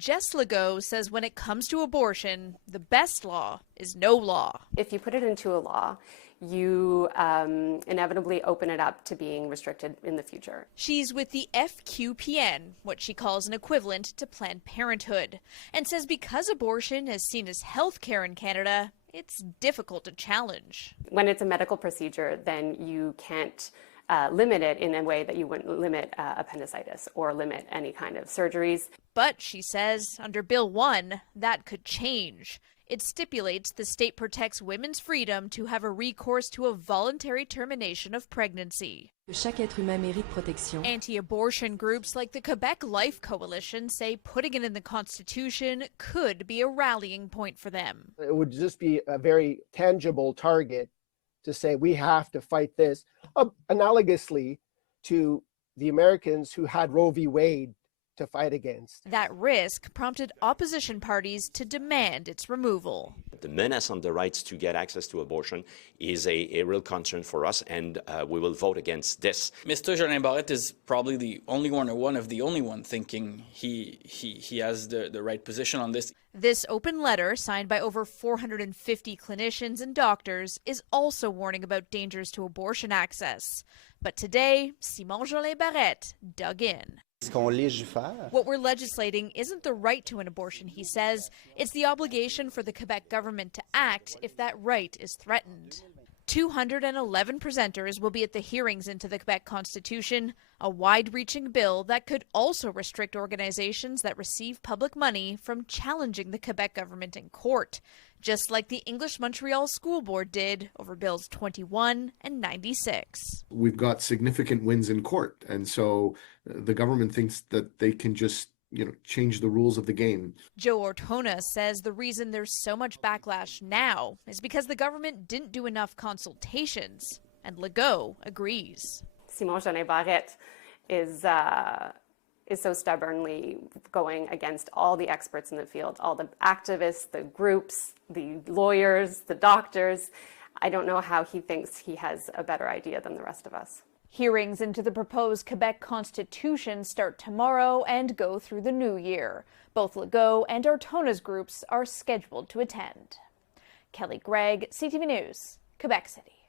Jess Legault says when it comes to abortion, the best law is no law. If you put it into a law, you inevitably open it up to being restricted in the future. She's with the FQPN, what she calls an equivalent to Planned Parenthood, and says because abortion is seen as health care in Canada, it's difficult to challenge. When it's a medical procedure, then you can't limit it in a way that you wouldn't limit appendicitis or limit any kind of surgeries. But, she says, under Bill 1, that could change. It stipulates the state protects women's freedom to have a recourse to a voluntary termination of pregnancy. Anti-abortion groups like the Quebec Life Coalition say putting it in the Constitution could be a rallying point for them. It would just be a very tangible target to say we have to fight this, analogously to the Americans who had Roe v. Wade to fight against. That risk prompted opposition parties to demand its removal. The menace on the rights to get access to abortion is a real concern for us, and we will vote against this. Mr. Jolin Barrette is probably the only one, or one of the only one, thinking he has the right position on this. This open letter, signed by over 450 clinicians and doctors, is also warning about dangers to abortion access. But today, Simon Jolin Barrette dug in. What we're legislating isn't the right to an abortion, he says. It's the obligation for the Quebec government to act if that right is threatened. 211 presenters will be at the hearings into the Quebec Constitution, a wide-reaching bill that could also restrict organizations that receive public money from challenging the Quebec government in court, just like the English Montreal School Board did over Bills 21 and 96. We've got significant wins in court, and so the government thinks that they can just change the rules of the game. Joe Ortona says the reason there's so much backlash now is because the government didn't do enough consultations, and Legault agrees. Simon Jolin Barrette is so stubbornly going against all the experts in the field, all the activists, the groups, the lawyers, the doctors. I don't know how he thinks he has a better idea than the rest of us. Hearings into the proposed Quebec Constitution start tomorrow and go through the new year. Both Legault and Ortona's groups are scheduled to attend. Kelly Gregg, CTV News, Quebec City.